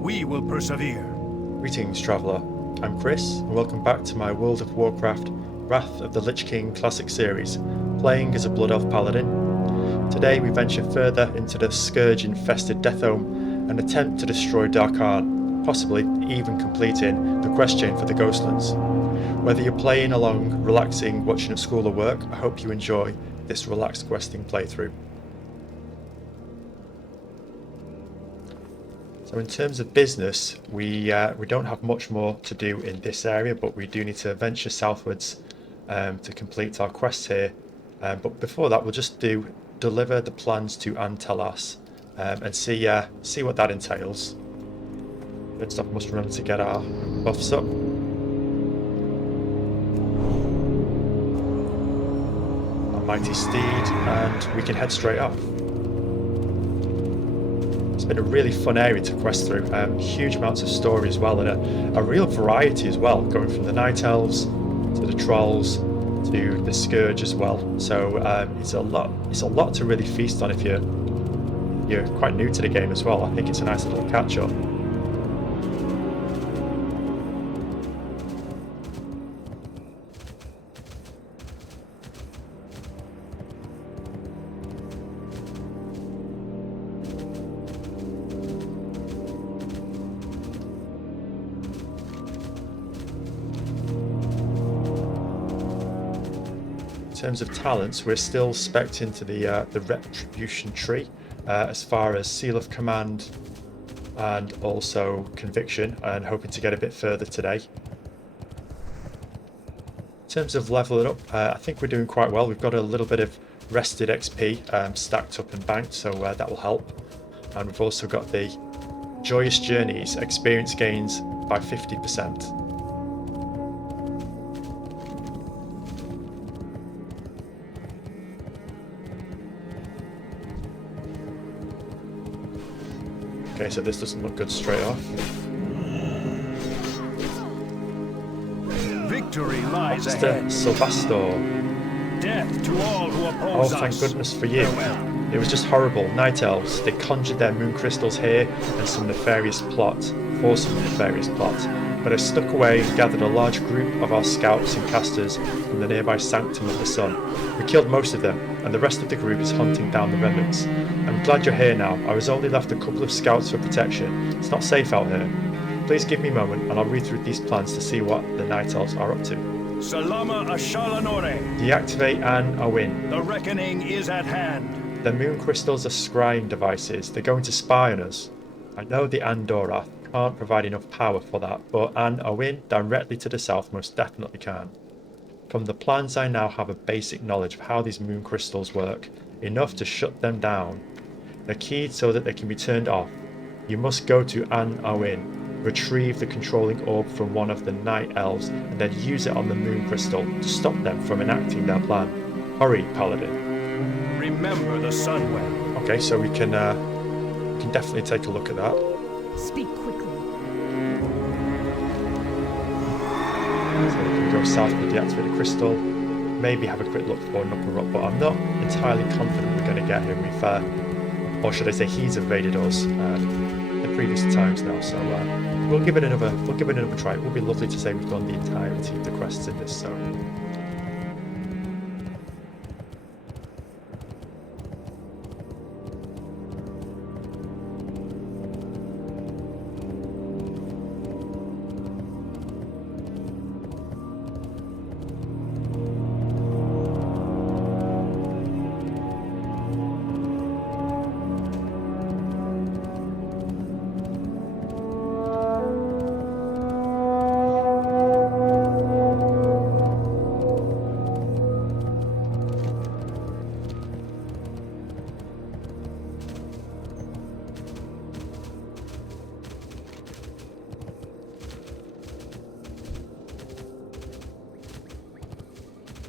we will persevere. Greetings, traveller. I'm Chris, and welcome back to my World of Warcraft Wrath of the Lich King Classic Series, playing as a Blood Elf Paladin. Today we venture further into the Scourge-infested Deathhome and attempt to destroy Darkhan, possibly even completing the quest chain for the Ghostlands. Whether you're playing along, relaxing, watching at school or work, I hope you enjoy this relaxed questing playthrough. So in terms of business, we don't have much more to do in this area, but we do need to venture southwards to complete our quest here. But before that, we'll just deliver the plans to Antelas and see what that entails. First off, must remember to get our buffs up. Our mighty steed, and we can head straight off. It's been a really fun area to quest through, huge amounts of story as well, and a real variety as well, going from the Night Elves to the Trolls to the Scourge as well. So it's a lot to really feast on if you're quite new to the game as well. I think it's a nice little catch-up. In terms of talents, we're still specced into the Retribution tree as far as Seal of Command and also Conviction, and hoping to get a bit further today. In terms of leveling up, I think we're doing quite well. We've got a little bit of rested XP stacked up and banked, so that will help. And we've also got the Joyous Journeys experience gains by 50%. Okay, so this doesn't look good straight off. Victory lies Mr. ahead. Sylvastor. Death to all who oppose Oh, thank us. goodness for you. Farewell. It was just horrible. Night Elves, they conjured their moon crystals here and some nefarious plot, for some nefarious plot. But I stuck away and gathered a large group of our scouts and casters from the nearby Sanctum of the Sun. We killed most of them, and the rest of the group is hunting down the remnants. I'm glad you're here now. I was only left a couple of scouts for protection. It's not safe out here. Please give me a moment and I'll read through these plans to see what the Night Elves are up to. Salama Ashalanore. Deactivate An Awin. The reckoning is at hand. The moon crystals are scrying devices. They're going to spy on us. I know the Andorath can't provide enough power for that, but An Awin directly to the south most definitely can. From the plans I now have a basic knowledge of how these moon crystals work, enough to shut them down. They're keyed so that they can be turned off. You must go to An Awin, retrieve the controlling orb from one of the Night Elves, and then use it on the moon crystal to stop them from enacting their plan. Hurry, Paladin. Remember the Sunwell. Okay, so we can definitely take a look at that. Speak quickly. So we can go south and deactivate the crystal. Maybe have a quick look for an upper rock, but I'm not entirely confident we're going to get him. We've, or should I say, he's evaded us the previous times now. So we'll give it another try. It would be lovely to say we've done the entirety of the quests in this. So.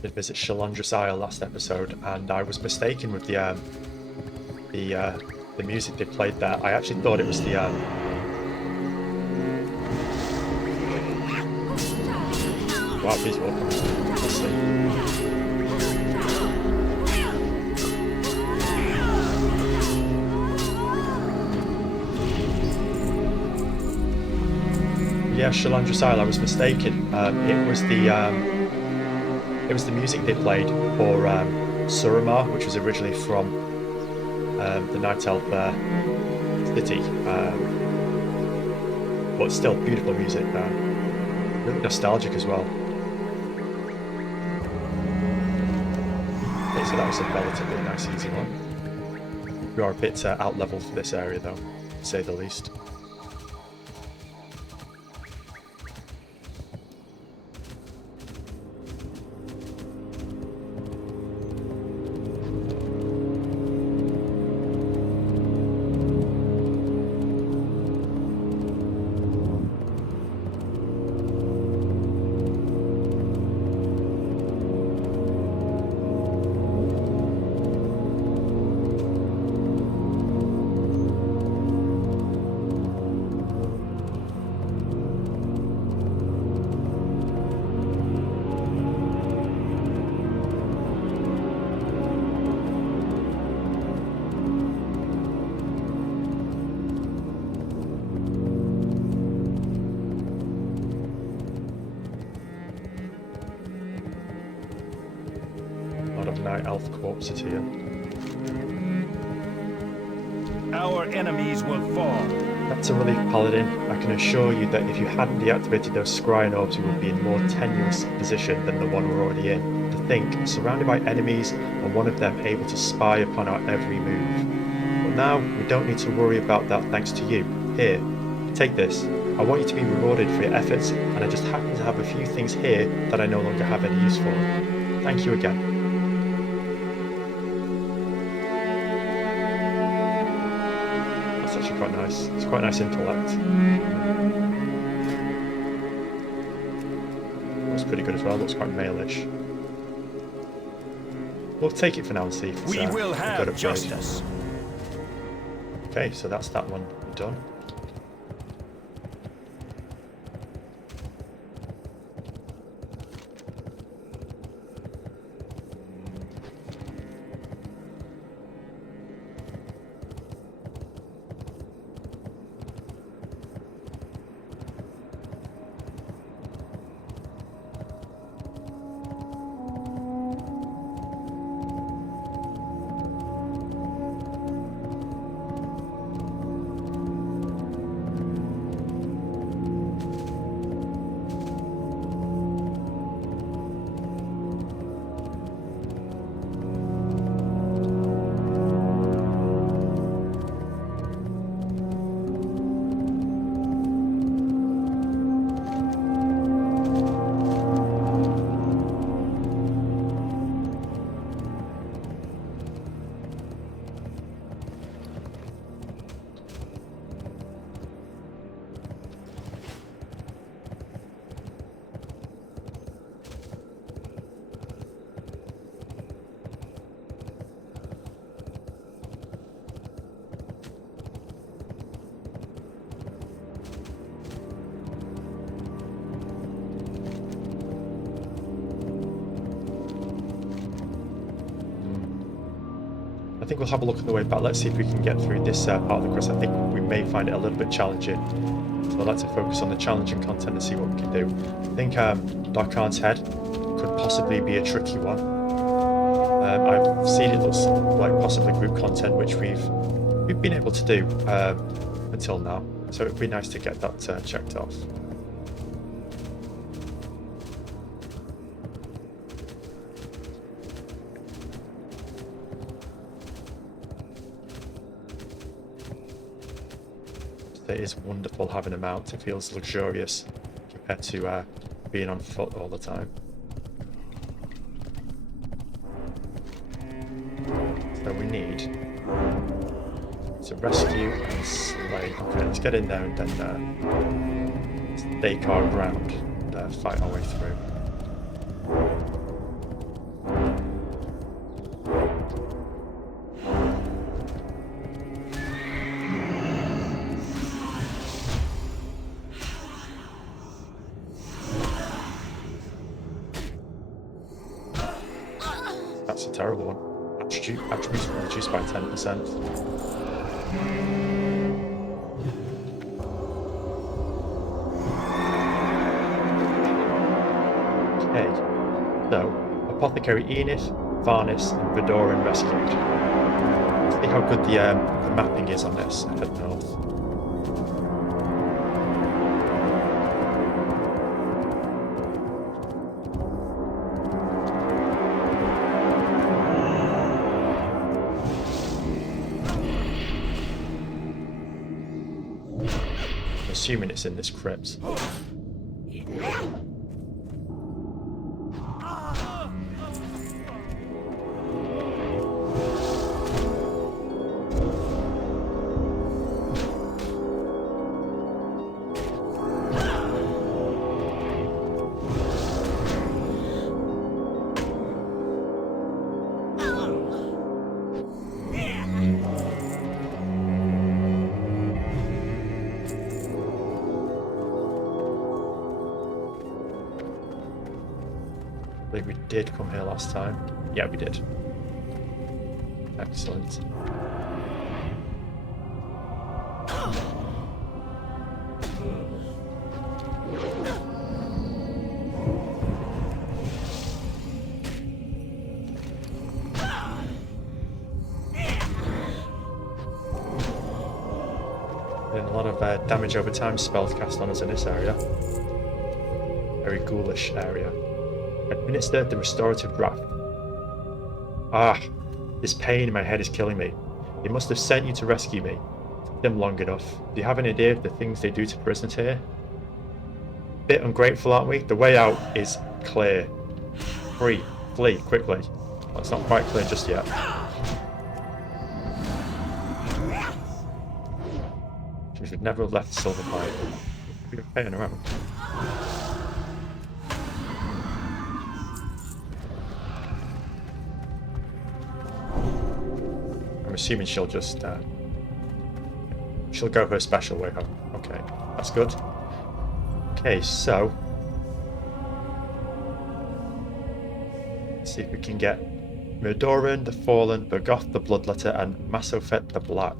Did visit Shalandris Isle last episode, and I was mistaken with the music they played there. I actually thought it was the wow, these are all coming. Let's see. Yeah, Shalandra Isle, I was mistaken. It was the music they played for Suramar, which was originally from the Night Elf city. But still, beautiful music. Really nostalgic as well. Okay, so that was a relatively nice, easy one. We are a bit out level for this area, though, to say the least. Night Elf corpses here. Our enemies will fall. That's a relief, Paladin. I can assure you that if you hadn't deactivated those scrying orbs, we would be in a more tenuous position than the one we're already in. To think, surrounded by enemies, and one of them able to spy upon our every move. But now, we don't need to worry about that thanks to you. Here, take this. I want you to be rewarded for your efforts, and I just happen to have a few things here that I no longer have any use for. Thank you again. Quite nice. It's quite nice intellect. Looks pretty good as well. Looks quite male-ish. We'll take it for now and see if it's we will a have good upgrade. justice. Okay, so that's that one done. I think we'll have a look on the way back. Let's see if we can get through this part of the quest. I think we may find it a little bit challenging. So I'd like to focus on the challenging content and see what we can do. I think Darkhan's Head could possibly be a tricky one. I've seen it looks like possibly group content, which we've been able to do until now. So it'd be nice to get that checked off. It is wonderful having a mount. It feels luxurious compared to being on foot all the time. So we need to rescue and slay. Okay, let's get in there and then stake our ground and fight our way through. That's a terrible one. Attributes reduced by 10%. Okay, so Apothecary Enith, Varnis, and Vidoran rescued. See how good the mapping is on this. Head north. I'm assuming it's in this crypt. I believe we did come here last time. Yeah, we did. Excellent. And a lot of damage over time spells cast on us in this area. Very ghoulish area. Administer the restorative wrath. Ah, this pain in my head is killing me. They must have sent you to rescue me. It took them long enough. Do you have an idea of the things they do to prisoners here? Bit ungrateful, aren't we? The way out is clear. Flee quickly. Well, it's not quite clear just yet. We should never have left Silver Pipe. We were paying around. I'm assuming she'll just she'll go her special way home. Okay, that's good. Okay, so let's see if we can get Murdoran the Fallen, Bergoth the Bloodletter, and Masophet the Black.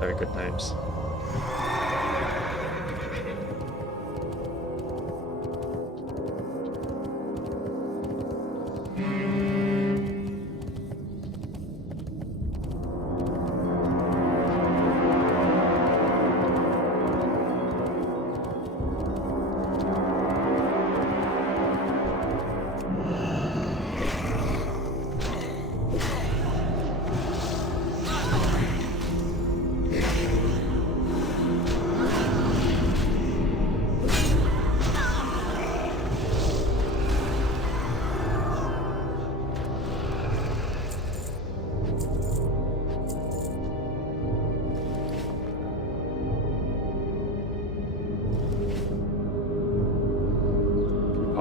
Very good names.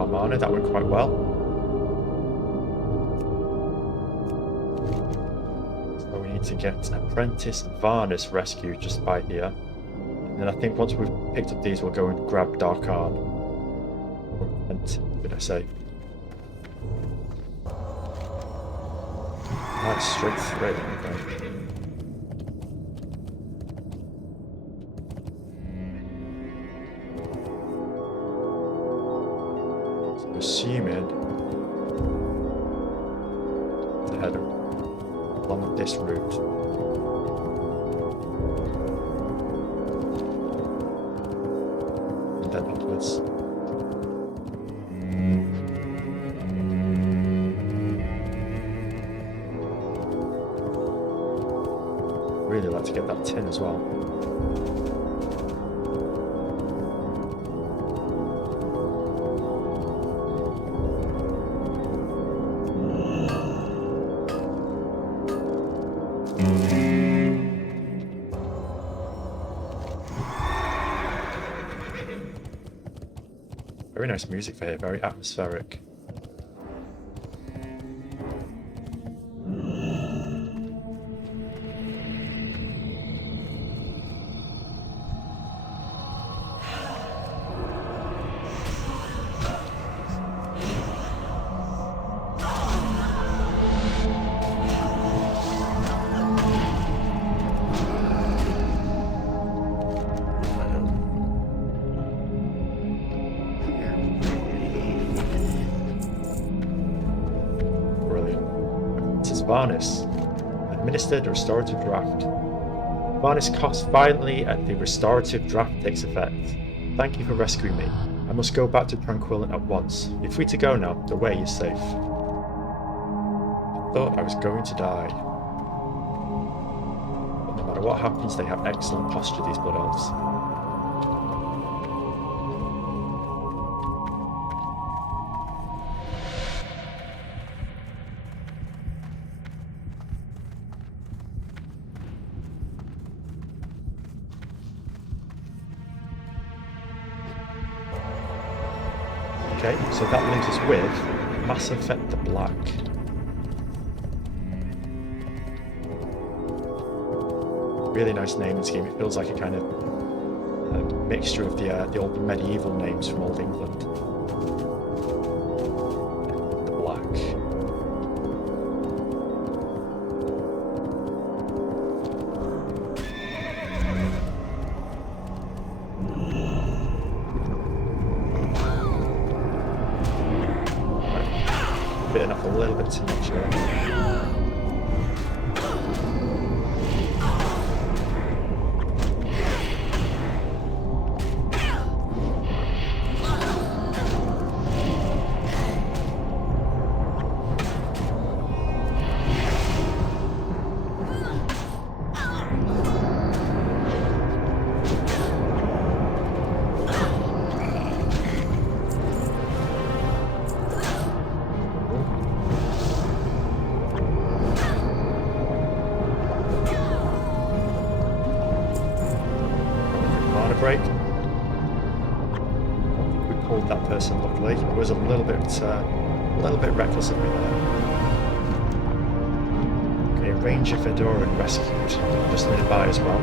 Mana, that went quite well. So we need to get Apprentice Varnis rescued just by here. And then I think once we've picked up these, we'll go and grab Darkarn. What did I say? That's straight through, okay. Assuming to head along this route. And then upwards. Really like to get that tin as well. Very nice music for here, very atmospheric. Varnis. Administered a restorative draft. Varnis coughs violently at the restorative draft takes effect. Thank you for rescuing me. I must go back to Tranquillin at once. You're free to go now. The way is safe. I thought I was going to die. But no matter what happens, they have excellent posture, these Blood Elves. Okay, so that leaves us with Mass Effect the Black. Really nice naming scheme. It feels like a kind of mixture of the old medieval names from Old England. The Black. Bitten off a little bit too much there. Break. I don't think we pulled that person luckily. It was a little bit reckless of me there. Okay, Ranger Fedoran rescued just nearby as well.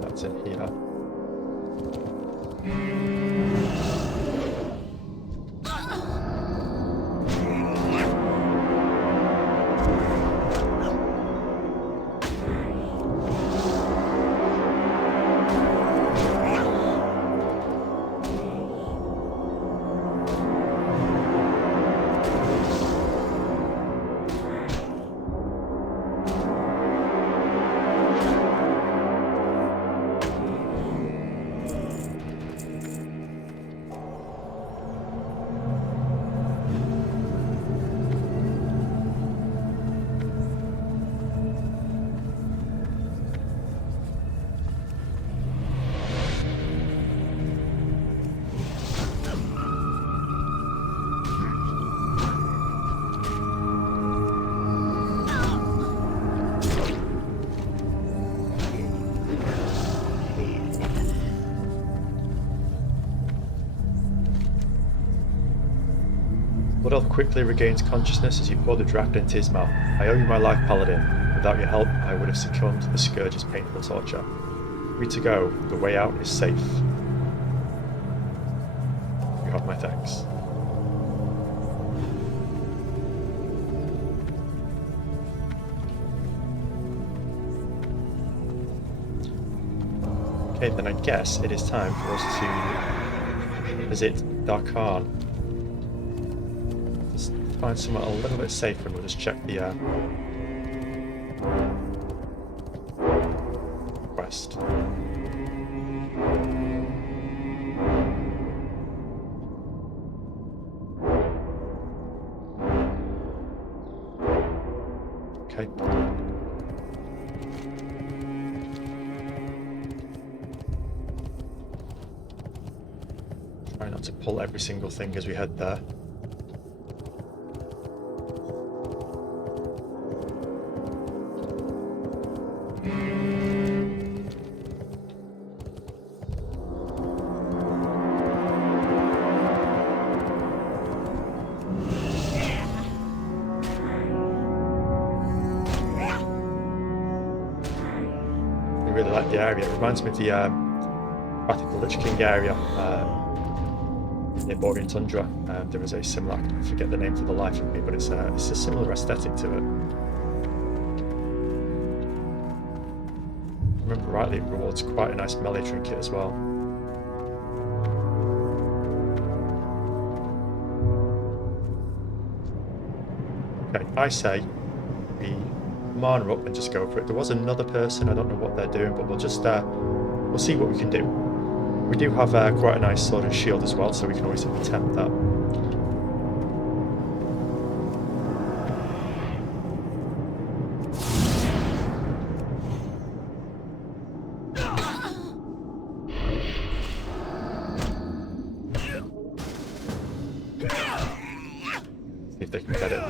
That's it here. Blood Elf quickly regains consciousness as you pour the draft into his mouth. I owe you my life, Paladin. Without your help, I would have succumbed to the Scourge's painful torture. Free to go. The way out is safe. You have my thanks. Okay, then I guess it is time for us to visit Darkhan. Just find somewhere a little bit safer and we'll just check the quest. Okay. Try not to pull every single thing as we head there. really like the area. It reminds me of the I think the Lich King area in the Borean Tundra. There is a similar, I forget the name for the life of me, but it's a similar aesthetic to it. If I remember rightly, it rewards quite a nice melee trinket as well. Okay, I say we mana up and just go for it. There was another person, I don't know what they're doing, but we'll just we'll see what we can do. We do have quite a nice sword and shield as well, so we can always attempt that. See if they can get it.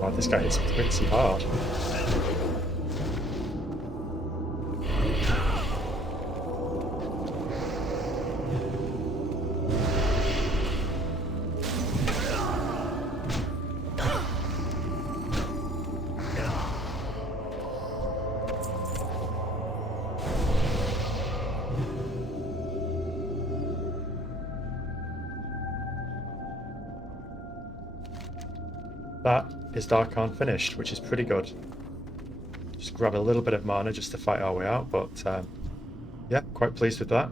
Wow, this guy hits pretty hard. That is Darkhan finished, which is pretty good. Just grab a little bit of mana just to fight our way out, but yeah, quite pleased with that.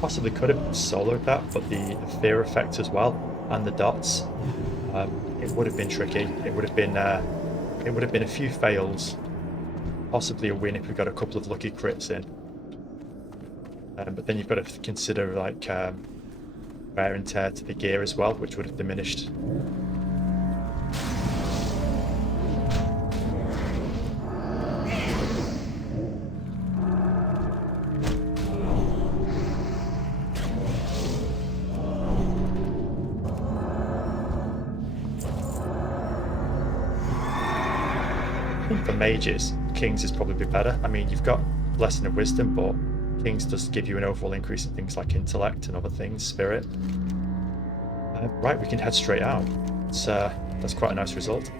Possibly could have soloed that, but the fear effect as well and the dots, it would have been tricky. It would have been a few fails, possibly a win if we got a couple of lucky crits in. But then you've got to consider like wear and tear to the gear as well, which would have diminished. For mages, Kings is probably better. I mean, you've got Blessing of Wisdom, but Kings does give you an overall increase in things like intellect and other things, spirit. Right, we can head straight out. That's quite a nice result.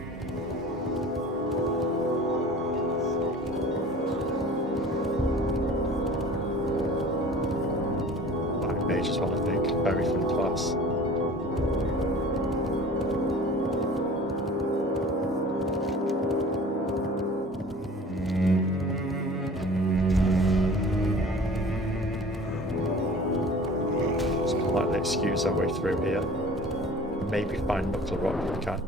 Black Mage as well, I think. Very fun class. Excuse our way through here. Maybe find Knuckle Rock if we can.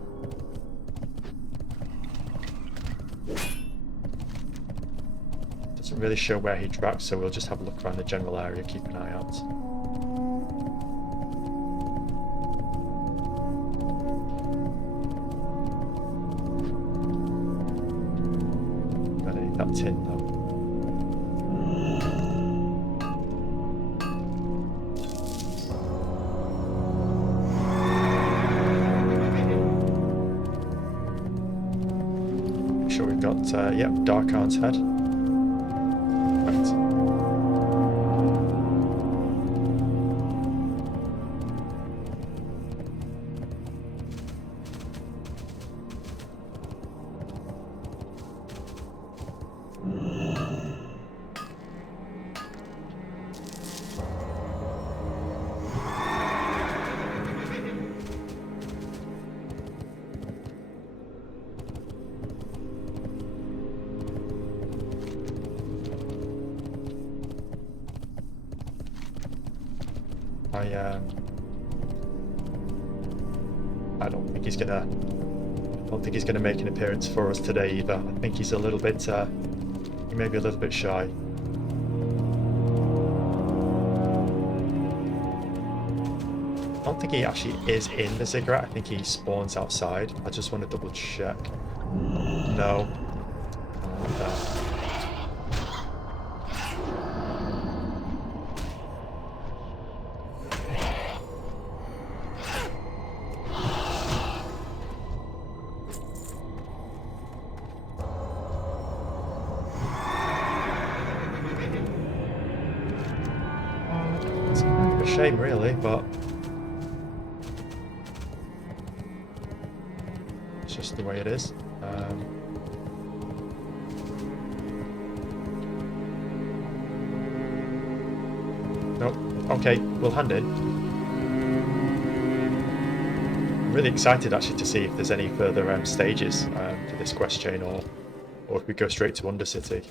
Doesn't really show where he tracks, so we'll just have a look around the general area, keep an eye out. Gonna need that tin though. Yep, Darkhan's head. Right. I don't think he's gonna. I don't think he's gonna make an appearance for us today either. I think he's a little bit. He may be a little bit shy. I don't think he actually is in the ziggurat. I think he spawns outside. I just want to double check. No. No. It's a shame, really, but it's just the way it is. Nope. Okay, we'll hand in. I'm really excited actually to see if there's any further stages for this quest chain, or if we go straight to Undercity.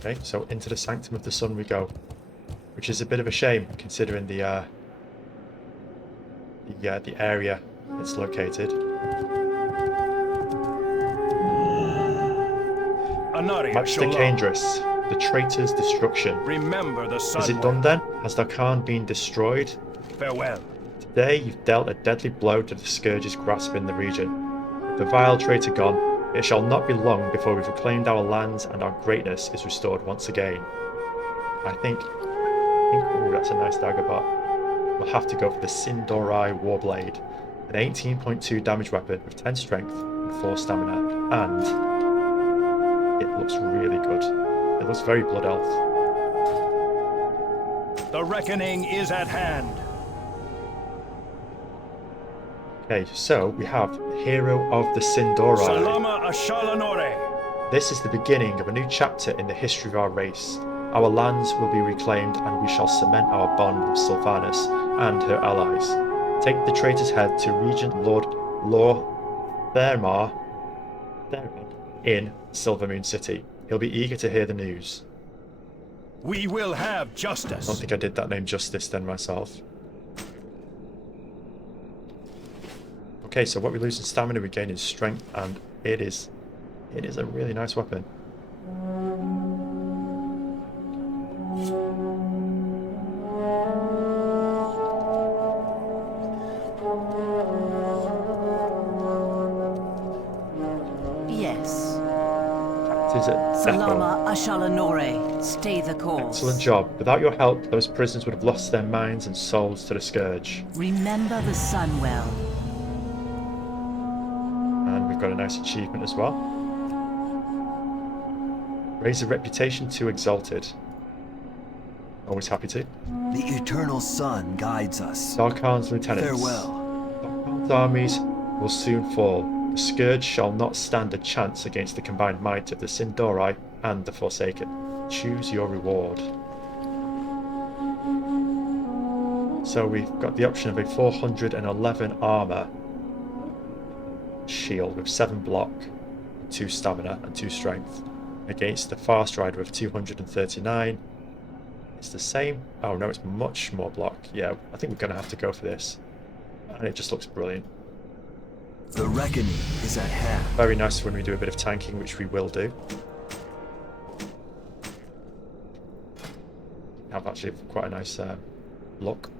Okay, so into the Sanctum of the Sun we go, which is a bit of a shame considering the area it's located. Matchstick Dangerous, the traitor's destruction. Remember the sun. Is it done then? Has the Khan been destroyed? Farewell. Today you've dealt a deadly blow to the Scourge's grasp in the region. With the vile traitor gone, it shall not be long before we've reclaimed our lands and our greatness is restored once again. I think oh, that's a nice dagger, but we'll have to go for the Sindorai Warblade, an 18.2 damage weapon with 10 strength and 4 stamina, and it looks really good. It looks very Blood Elf. The reckoning is at hand. Okay, so we have Hero of the Sindorai. Salama Ashalanore. This is the beginning of a new chapter in the history of our race. Our lands will be reclaimed and we shall cement our bond with Sylvanas and her allies. Take the traitor's head to Regent Lord Thermar in Silvermoon City. He'll be eager to hear the news. We will have I justice. don't think I did that name justice then myself. Okay, so what we lose in stamina we gain in strength, and it is a really nice weapon. Yes. It is a Salama Ashalanore, stay the course. excellent job. Without your help, those prisoners would have lost their minds and souls to the Scourge. Remember the sun well. And we've got a nice achievement as well. Raise the reputation to Exalted. Always happy to. The eternal sun guides us. Darkhan's lieutenants. Farewell. Darkhan's armies will soon fall. The Scourge shall not stand a chance against the combined might of the Sindorai and the Forsaken. Choose your reward. So we've got the option of a 411 armor shield with 7 block, 2 stamina and 2 strength against the Fast Rider of 239. It's the same. Oh no, it's much more block. Yeah, I think we're going to have to go for this. And it just looks brilliant. The reckoning is at hand. Very nice when we do a bit of tanking, which we will do. Have actually quite a nice look.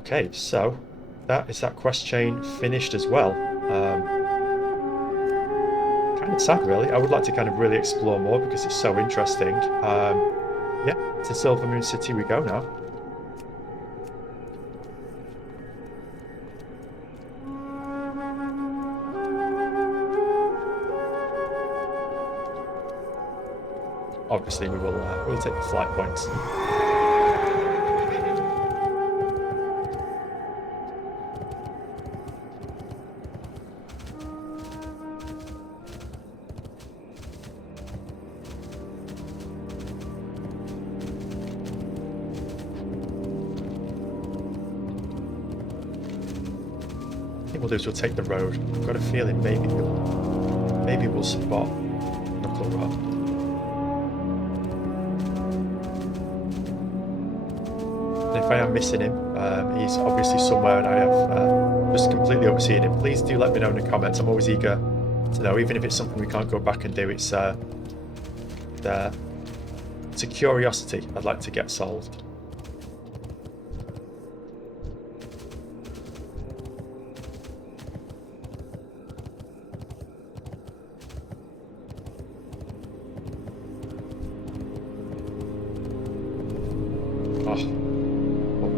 Okay, so that is that quest chain finished as well. Kind of sad, really. I would like to kind of really explore more because it's so interesting. Yeah, to Silver Moon City we go now. Obviously, we'll take the flight points. I think we'll do is we'll take the road. I've got a feeling maybe we'll spot Knuckle Rod. If I am missing him, he's obviously somewhere and I have just completely overseen him. Please do let me know in the comments. I'm always eager to know, even if it's something we can't go back and do. It's a curiosity I'd like to get solved.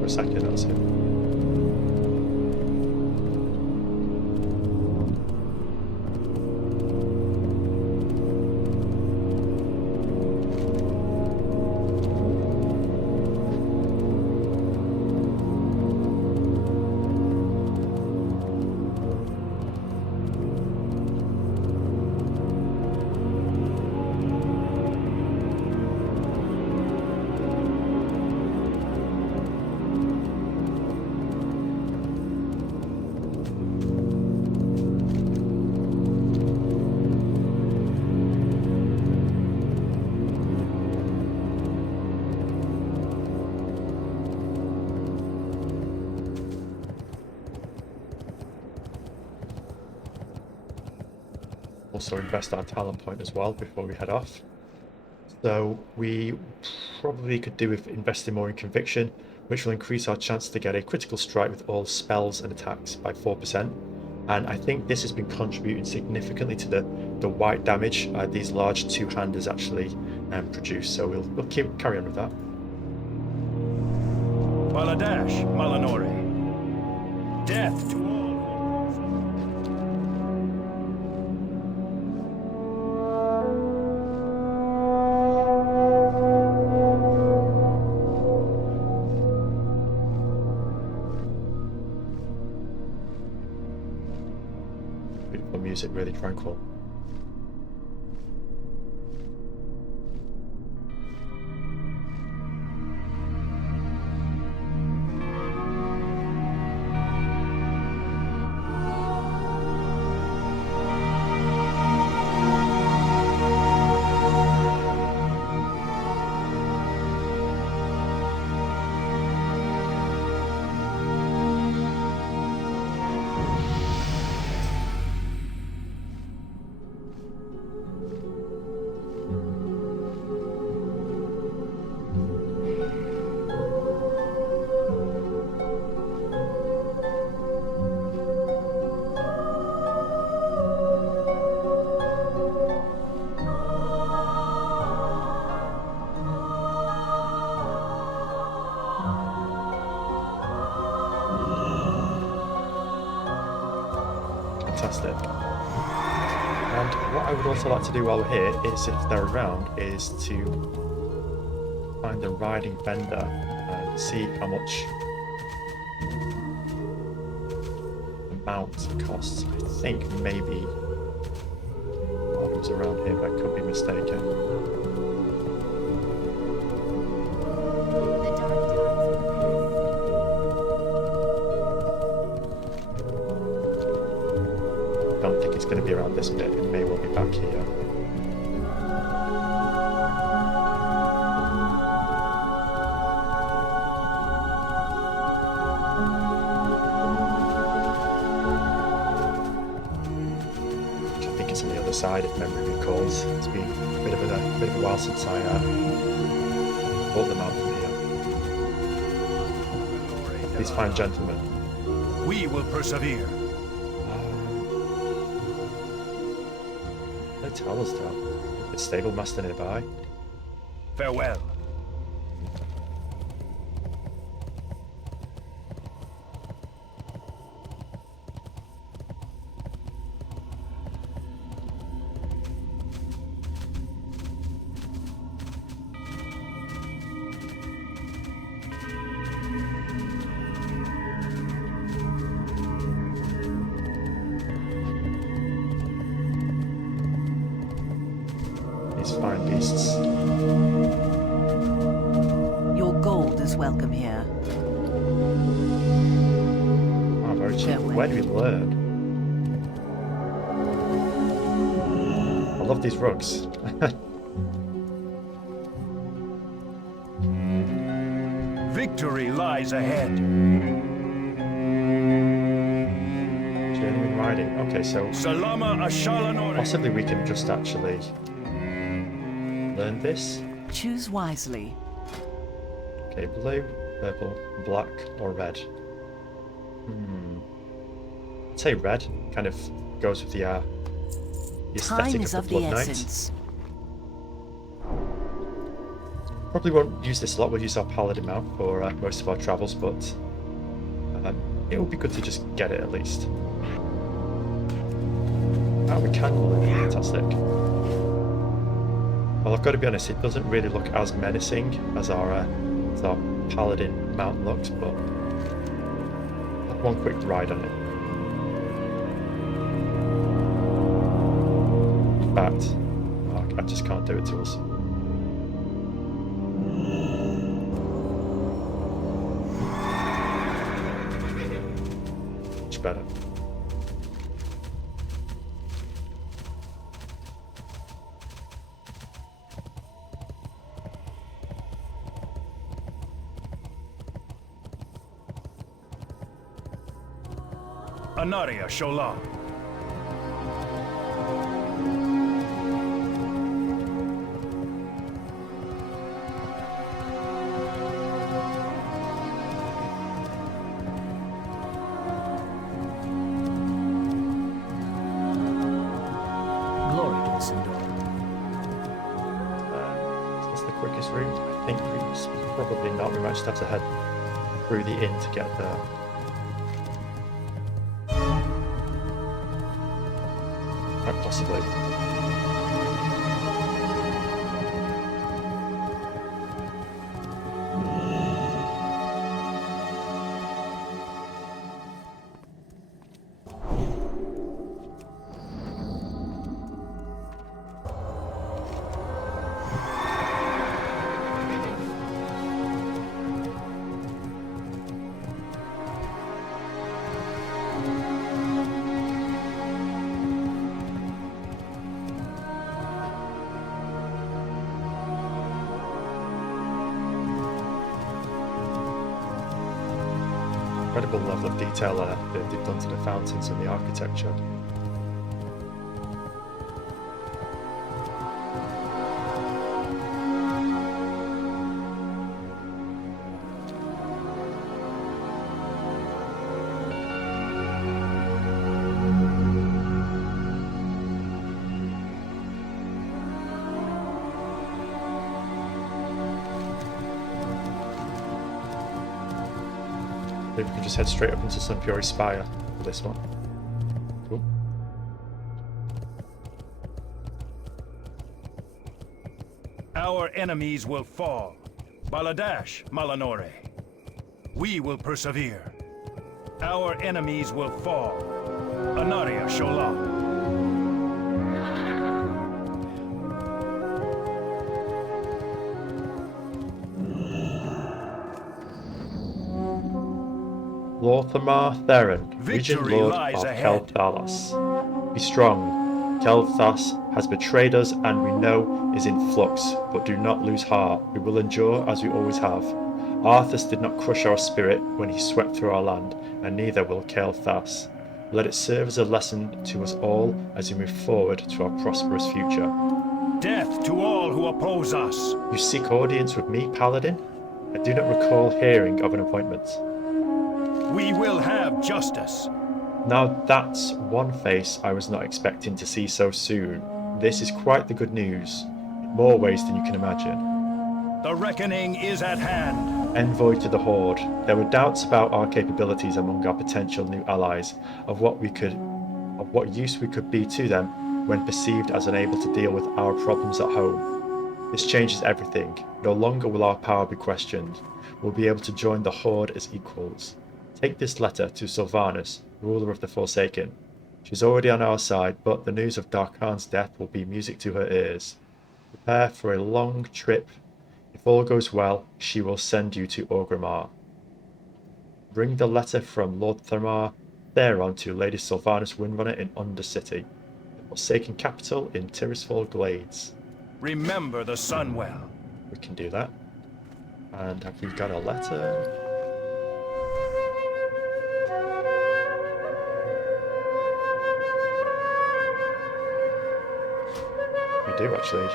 For a second, that's him. Also invest our talent point as well before we head off. So we probably could do with investing more in conviction, which will increase our chance to get a critical strike with all spells and attacks by 4%. And I think this has been contributing significantly to the white damage these large two-handers actually produce. So we'll carry on with that. Baladash, Malanore. Death to all. Beautiful music, really tranquil. Fantastic. And what I would also like to do while we're here is, if they're around, is to find the riding vendor and see how much the mount costs. I think maybe it was around here, but I could be mistaken. I don't think it's going to be around this bit. It may well be back here. Which I think is on the other side, if memory recalls. It's been a bit of a while since I bought them out from here. These fine gentlemen. We will persevere. No towers though. The stable master nearby. Farewell. quests. Your gold is welcome here. Oh, very cheap. Where do we learn? I love these rugs. Victory lies ahead. Genuine riding. Okay, so Salama Ashalanore. possibly we can just actually learn this. Choose wisely. Okay, blue, purple, black, or red. I'd say red. Kind of goes with the aesthetic Time is of of the the Blood Knight. essence. Probably won't use this a lot. We'll use our Paladin mount for most of our travels, but it would be good to just get it at least. Ah, we can learn. Fantastic. Well, I've got to be honest, it doesn't really look as menacing as our Paladin mount looks, but I'll have one quick ride on it. In fact, I just can't do it to us. Much better. Anaria Shola. Glory to Sindor. Is this the quickest route? I think it's probably not. We might just have to head through the inn to get there. Quite possibly. Incredible level of detail that they've done to the fountains and the architecture. Maybe we can just head straight up into Sun Fury Spire for this one. Cool. Our enemies will fall. Baladash, Malanore. We will persevere. Our enemies will fall. Anaria Shola. Lorthamar Theron, Regent Victory Lord lies of ahead. Kel'Thalas. Be strong. Kel'Thas has betrayed us and we know is in flux, but do not lose heart. We will endure as we always have. Arthas did not crush our spirit when he swept through our land, and neither will Kel'Thas. Let it serve as a lesson to us all as we move forward to our prosperous future. Death to all who oppose us. You seek audience with me, Paladin? I do not recall hearing of an appointment. We will have justice. Now that's one face I was not expecting to see so soon. This is quite the good news, in more ways than you can imagine. The reckoning is at hand. Envoy to the Horde. There were doubts about our capabilities among our potential new allies, of what use we could be to them when perceived as unable to deal with our problems at home. This changes everything. No longer will our power be questioned. We'll be able to join the Horde as equals. Take this letter to Sylvanas, ruler of the Forsaken. She's already on our side, but the news of Darkhan's death will be music to her ears. We Prepare for a long trip. If all goes well, she will send you to Orgrimmar. Bring the letter from Lord Theron to Lady Sylvanas Windrunner in Undercity, the Forsaken capital in Tirisfal Glades. Remember the Sunwell. We can do that. And have we got a letter? We do, actually.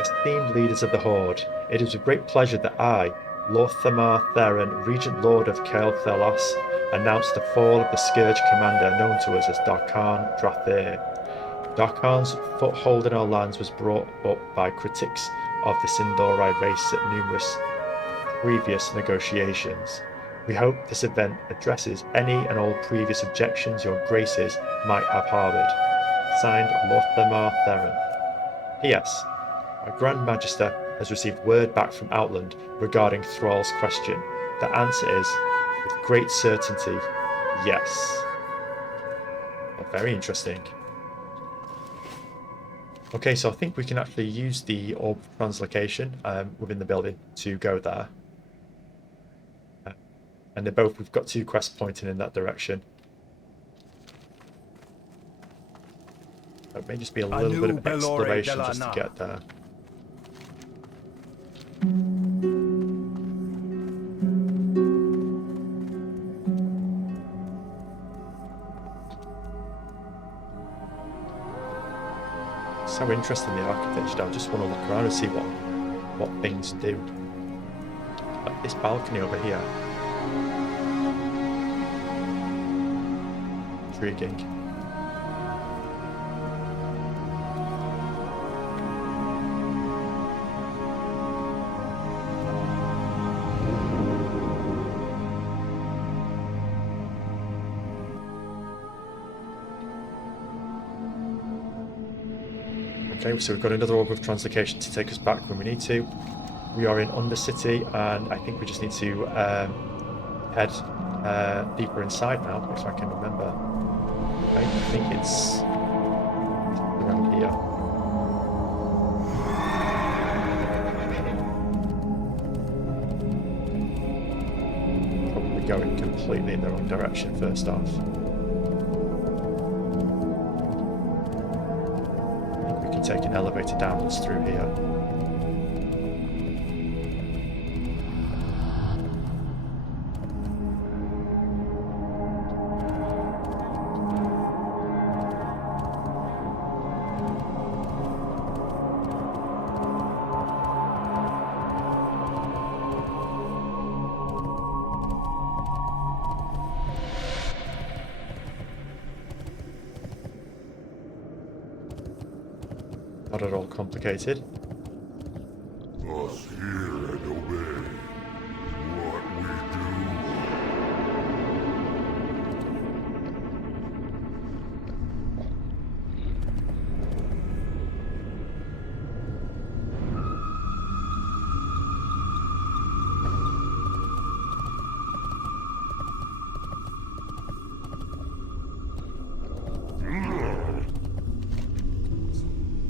Esteemed leaders of the Horde, it is with great pleasure that I, Lord Theron, Regent Lord of Cael'Thelas, announce the fall of the Scourge commander known to us as Darkhan Drathir. Darkhan's foothold in our lands was brought up by critics of the Sin'dorei race at numerous previous negotiations. We hope this event addresses any and all previous objections your graces might have harboured. Signed, Lord Theron. P.S. Our Grand Magister has received word back from Outland regarding Thrall's question. The answer is, with great certainty, yes. Oh, very interesting. Okay, so I think we can actually use the Orb of Translocation within the building to go there. And we've got 2 quests pointing in that direction. It may just be a little bit of exploration just to get there. So interesting, the architecture. I just want to look around and see what things do. Like this balcony over here. Intriguing. Okay, so we've got another Orb of Translocation to take us back when we need to. We are in Undercity, and I think we just need to head deeper inside now, if I can remember. I think it's around here. Probably going completely in the wrong direction first off. Take an elevator downwards through here. Not at all complicated. Us hear and obey what we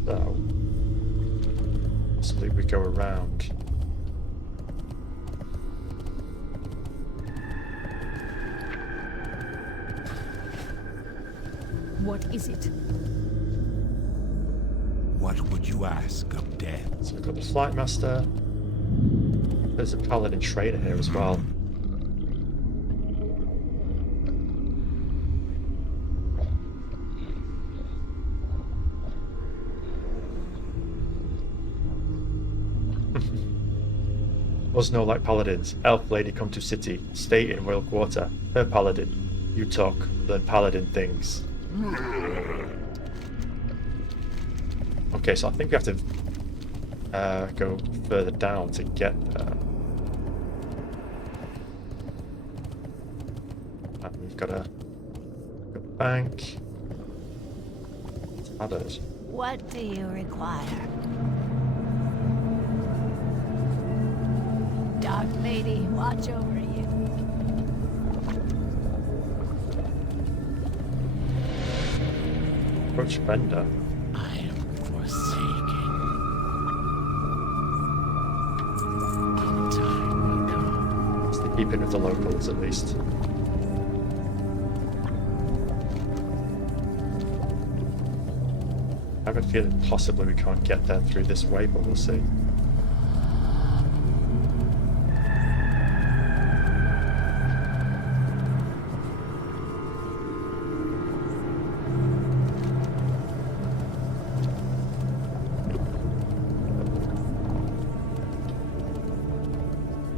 So, possibly we go around. What is it? What would you ask of death? So we've got the Flight Master. There's a Paladin trainer here as well. Us no like paladins. Elf lady come to city. Stay in royal quarter. Her paladin. You talk. Learn paladin things. Okay, so I think we have to go further down to get there. And we've got a bank. It's added. What do you require? Dark Lady, watch over you. Approach vendor. I am forsaken. Keep in with the locals at least. I have a feeling possibly we can't get there through this way, but we'll see.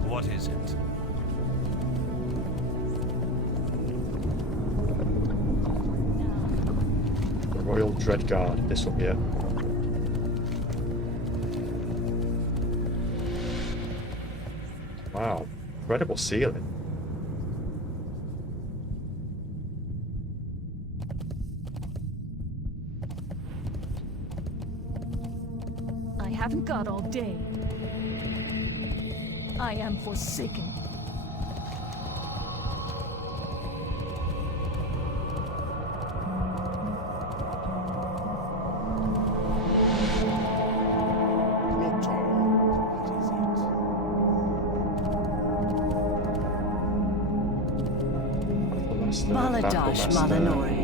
What is it? Royal Dreadguard, this one here. Wow, incredible ceiling. I haven't got all day. I am forsaken. Baladash Malanori.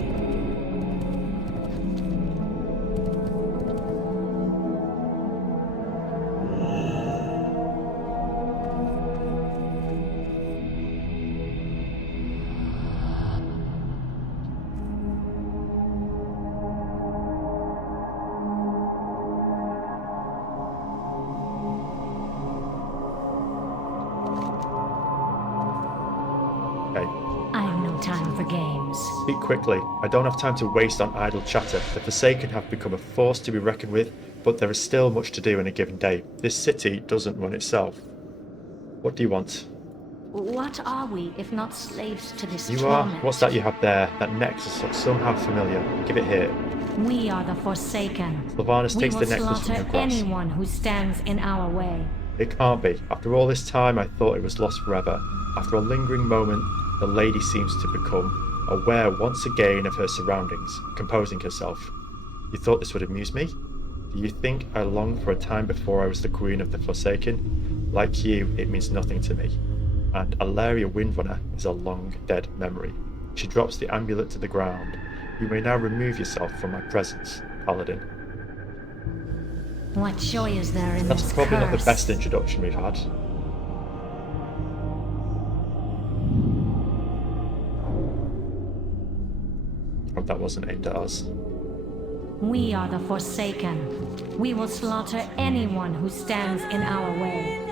Speak quickly. I don't have time to waste on idle chatter. The Forsaken have become a force to be reckoned with, but there is still much to do in a given day. This city doesn't run itself. What do you want? What are we if not slaves to this You torment? are? What's that you have there? That necklace looks somehow familiar. Give it here. We are the Forsaken. Sylvanas takes the necklace from We will your slaughter grasp. anyone who stands in our way. It can't be. After all this time, I thought it was lost forever. After a lingering moment, the lady seems to become aware once again of her surroundings, composing herself. You thought this would amuse me? Do you think I longed for a time before I was the queen of the Forsaken? Like you, it means nothing to me. And Alaria Windrunner is a long dead memory. She drops the amulet to the ground. You may now remove yourself from my presence, Paladin. What joy is there in That's this probably not the curse? best introduction we've had. Hope that wasn't aimed at us. We are the Forsaken. We will slaughter anyone who stands in our way.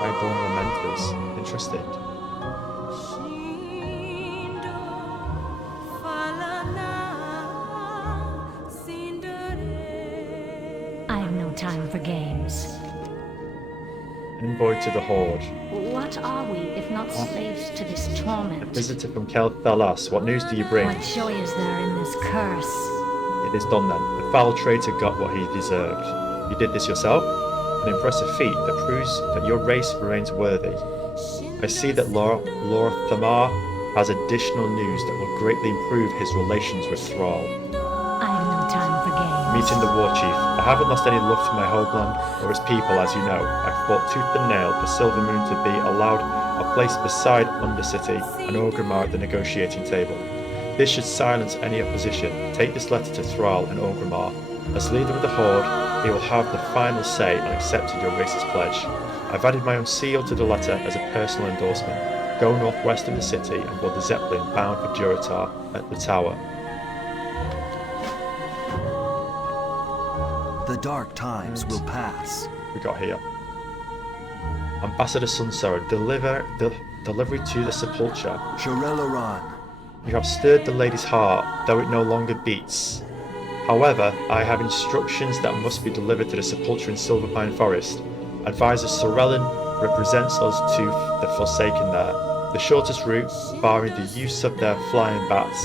Highborn Lamenters. Interesting. I have no time for games. Envoy to the Horde. What are we if not slaves to this torment? Visitor from Kel Thalas. What news do you bring? What joy is there in this curse? It is done then. The foul traitor got what he deserved. You did this yourself? An impressive feat that proves that your race remains worthy. I see that Laura Thamar has additional news that will greatly improve his relations with Thrall. I have no time for games. Meeting the War Chief. I haven't lost any love for my homeland or its people, as you know. I fought tooth and nail for Silvermoon to be allowed a place beside Undercity and Orgrimmar at the negotiating table. This should silence any opposition. Take this letter to Thrall and Orgrimmar. As leader of the Horde, he will have the final say on accepting your race's pledge. I've added my own seal to the letter as a personal endorsement. Go northwest of the city and board the Zeppelin bound for Durotar at the tower. The dark times will pass. We got here. Ambassador Sunsara, delivery to the sepulchre. Shirelaran. You have stirred the lady's heart, though it no longer beats. However, I have instructions that must be delivered to the sepulchre in Silverpine Forest. Advisor Sorellin represents us to the Forsaken there. The shortest route, barring the use of their flying bats,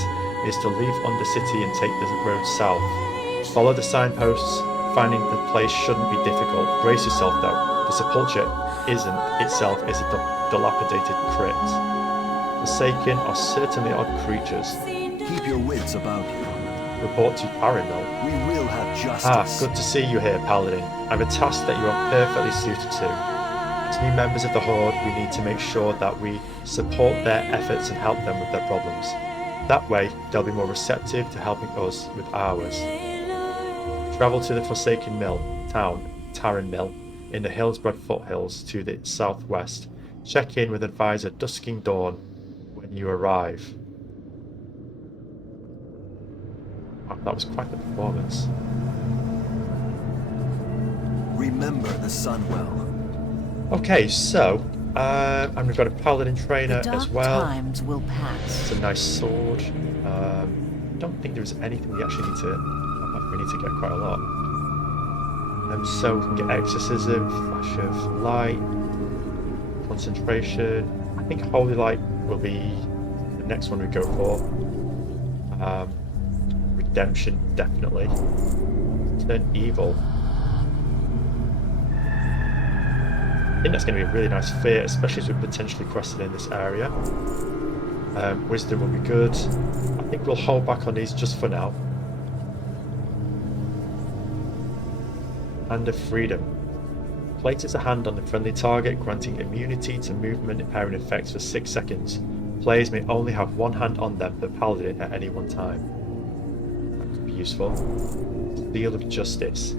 is to leave Undercity and take the road south. Follow the signposts, finding the place shouldn't be difficult. Brace yourself though, the sepulchre itself is a dilapidated crypt. Forsaken are certainly odd creatures. Keep your wits about you. Report to Parinel. We will have justice. Good to see you here, Paladin. I've a task that you are perfectly suited to. As new members of the Horde, we need to make sure that we support their efforts and help them with their problems. That way, they'll be more receptive to helping us with ours. Travel to the Forsaken town, Tarren Mill, in the Hillsborough foothills to the southwest. Check in with advisor Dusking Dawn when you arrive. Wow, that was quite the performance. Remember the Sunwell. Okay, so and we've got a Paladin trainer The dark as well. times will pass. It's a nice sword. I don't think there's anything we actually need to. We need to get quite a lot. So we can get exorcism, flash of light, concentration. I think holy light will be the next one we go for. Redemption, definitely. Turn evil. I think that's going to be a really nice feat, especially as we're potentially quested in this area. Wisdom will be good. I think we'll hold back on these just for now. Hand of Freedom. Places a hand on the friendly target, granting immunity to movement impairing effects for 6 seconds. Players may only have one hand on them per Paladin at any one time. That could be useful. Seal of Justice.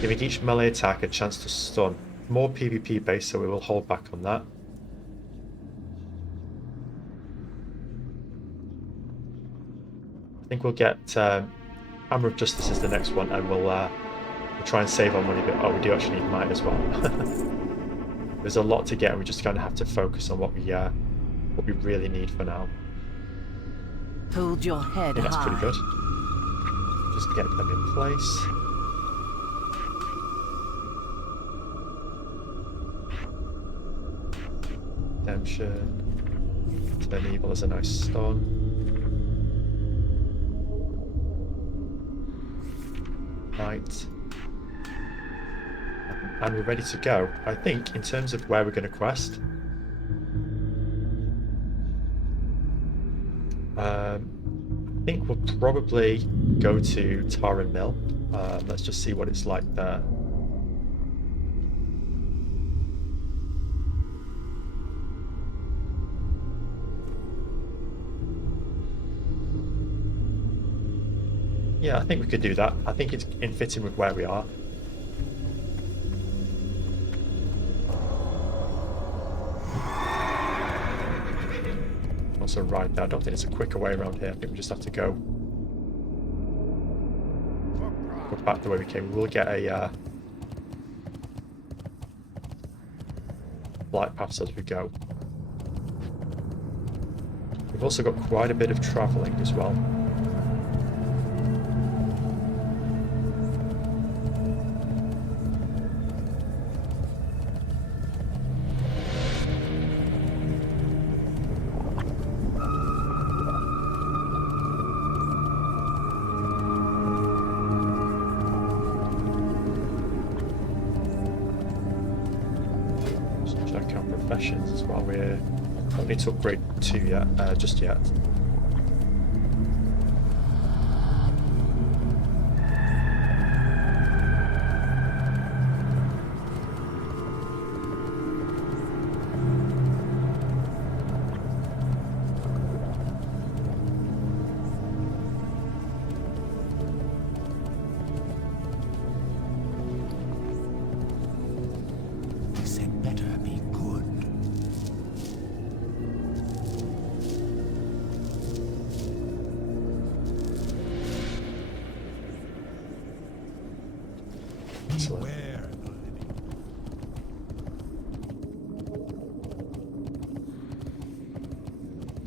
Giving each melee attack a chance to stun. More PvP based, so we will hold back on that. I think we'll get Hammer of Justice as the next one, and we'll try and save our money, but we do actually need might as well. There's a lot to get, and we just kind of have to focus on what we really need for now. Hold your head I think that's high. pretty good. Just get them in place. Redemption. Turn evil as a nice stun. Right. And we're ready to go. I think in terms of where we're going to quest, I think we'll probably go to Tarren Mill. Let's just see what it's like there. Yeah, I think we could do that. I think it's in fitting with where we are. Also right there. I don't think it's a quicker way around here. I think we just have to go back the way we came. We'll get a light paths as we go. We've also got quite a bit of travelling as well. As well, we don't need to upgrade 2 yet, just yet.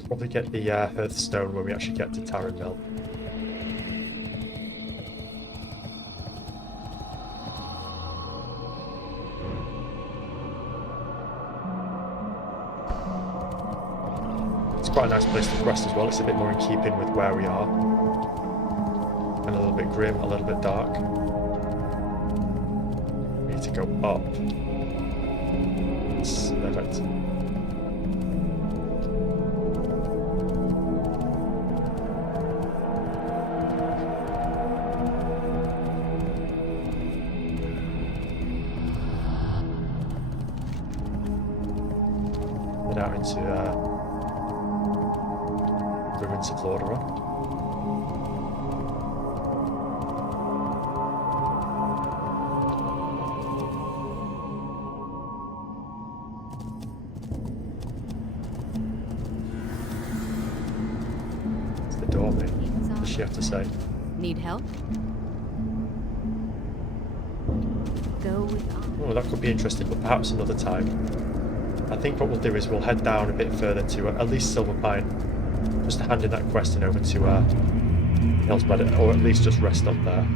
Probably get the Hearthstone when we actually get to Tarren Mill. It's quite a nice place to quest as well. It's a bit more in keeping with where we are. And a little bit grim, a little bit dark. go up. That's perfect. Head out into ruins of Lordaeron. What does she have to say? Need help? Go with. Oh, that could be interesting, but perhaps another time. I think what we'll do is we'll head down a bit further to at least Silverpine, just to hand in that quest and over to Hillsbed, or at least just rest up there.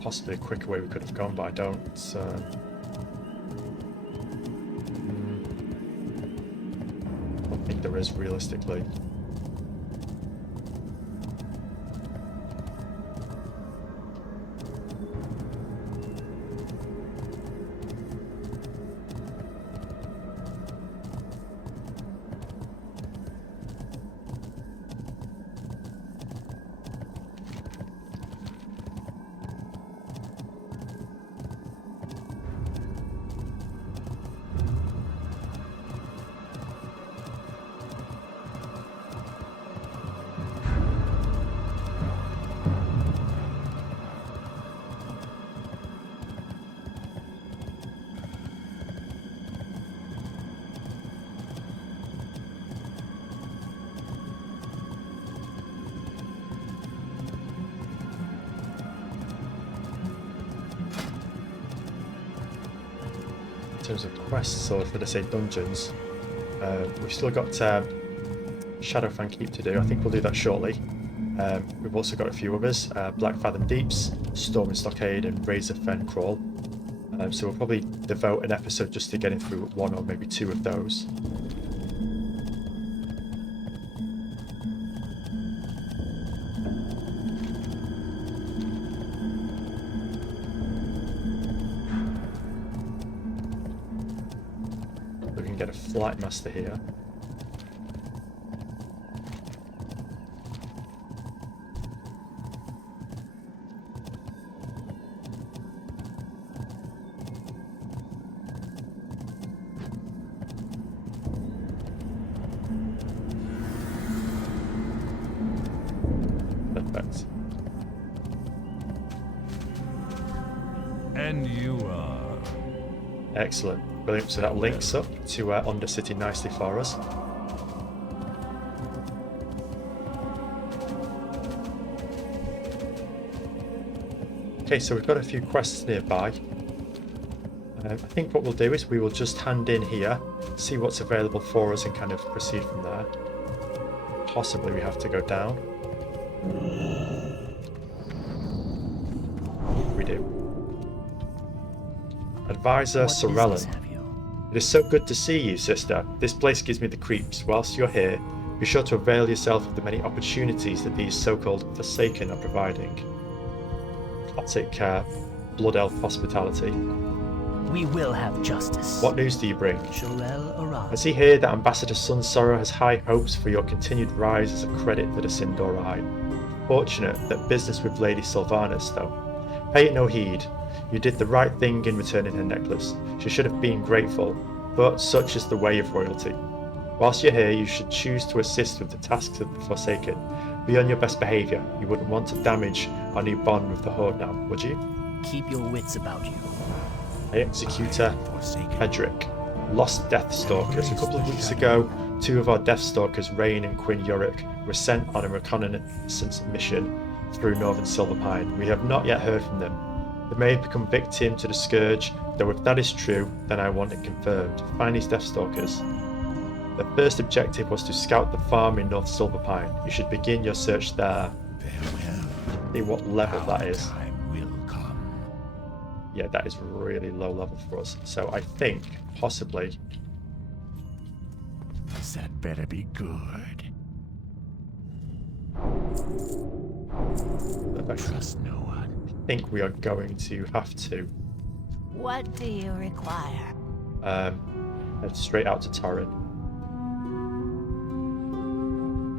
Possibly a quicker way we could have gone, but I don't think there is realistically. In terms of quests, or for the say dungeons, we've still got Shadowfang Keep to do. I think we'll do that shortly. We've also got a few others: Black Fathom Deeps, Storm and Stockade, and Razor Fen Crawl. So we'll probably devote an episode just to getting through one or maybe two of those. Get a Flight Master here. Perfect. And you are... Excellent. Brilliant. So that links up to Undercity nicely for us. Okay, so we've got a few quests nearby. I think what we'll do is we will just hand in here, see what's available for us, and kind of proceed from there. Possibly we have to go down. We do. Advisor Sorellen. It is so good to see you, sister. This place gives me the creeps. Whilst you're here, be sure to avail yourself of the many opportunities that these so-called Forsaken are providing. Classic Blood Elf hospitality. We will have justice. What news do you bring? Sholel Aram. I see here that Ambassador Sunsorrow has high hopes for your continued rise as a credit for the Sindorai. Fortunate that business with Lady Sylvanas, though. Pay it no heed. You did the right thing in returning her necklace. She should have been grateful, but such is the way of royalty. Whilst you're here, you should choose to assist with the tasks of the Forsaken. Be on your best behaviour. You wouldn't want to damage our new bond with the Horde now, would you? Keep your wits about you. High Executor Hedrick. Lost Deathstalkers. A couple of weeks ago, 2 of our Deathstalkers, Rain and Quinn Yorick, were sent on a reconnaissance mission through Northern Silverpine. We have not yet heard from them. They may have become victim to the Scourge, though if that is true, then I want it confirmed. Find these Deathstalkers. The first objective was to scout the farm in North Silverpine. You should begin your search there. See what level that is. Yeah, that is really low level for us. So I think, possibly... That better be good. Trust no one. I think we are going to have to... What do you require? head straight out to Torrin.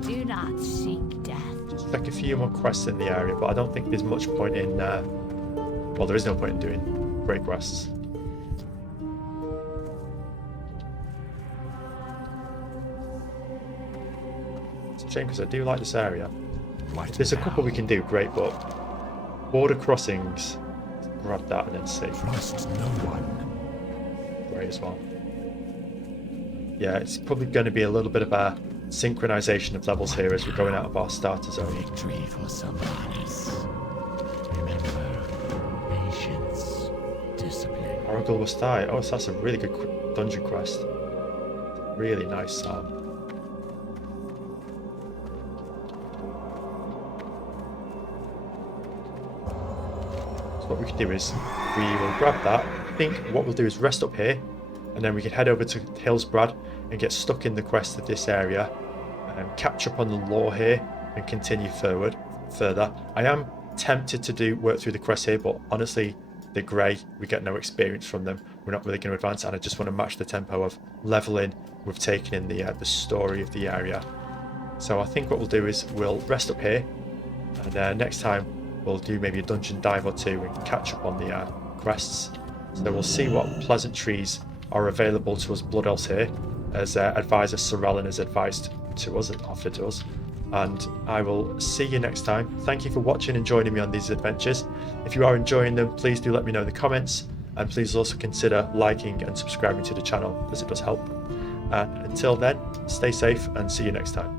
Do not seek death. Just check a few more quests in the area, but I don't think there's much point in... well, there is no point in doing great quests. It's a shame because I do like this area. If there's a couple we can do, great, but border crossings, grab that and then see. Trust no one. Great as well. Yeah, it's probably going to be a little bit of a synchronization of levels here as we're going out of our starter zone. Victory for somebody's. Remember, patience, discipline. Oracle will die. Oh, so that's a really good dungeon quest. Really nice So what we can do is we will grab that. I think what we'll do is rest up here, and then we can head over to Hillsbrad and get stuck in the quest of this area and catch up on the lore here and continue further. I am tempted to work through the quest here, but honestly, they're grey. We get no experience from them. We're not really going to advance, and I just want to match the tempo of leveling we've taken in the story of the area. So I think what we'll do is we'll rest up here, and next time we'll do maybe a dungeon dive or two and catch up on the quests. So we'll see what pleasantries are available to us Blood Elves here, as Advisor Sorellen has advised to us and offered to us. And I will see you next time. Thank you for watching and joining me on these adventures. If you are enjoying them, please do let me know in the comments, and please also consider liking and subscribing to the channel, as it does help. And until then, stay safe and see you next time.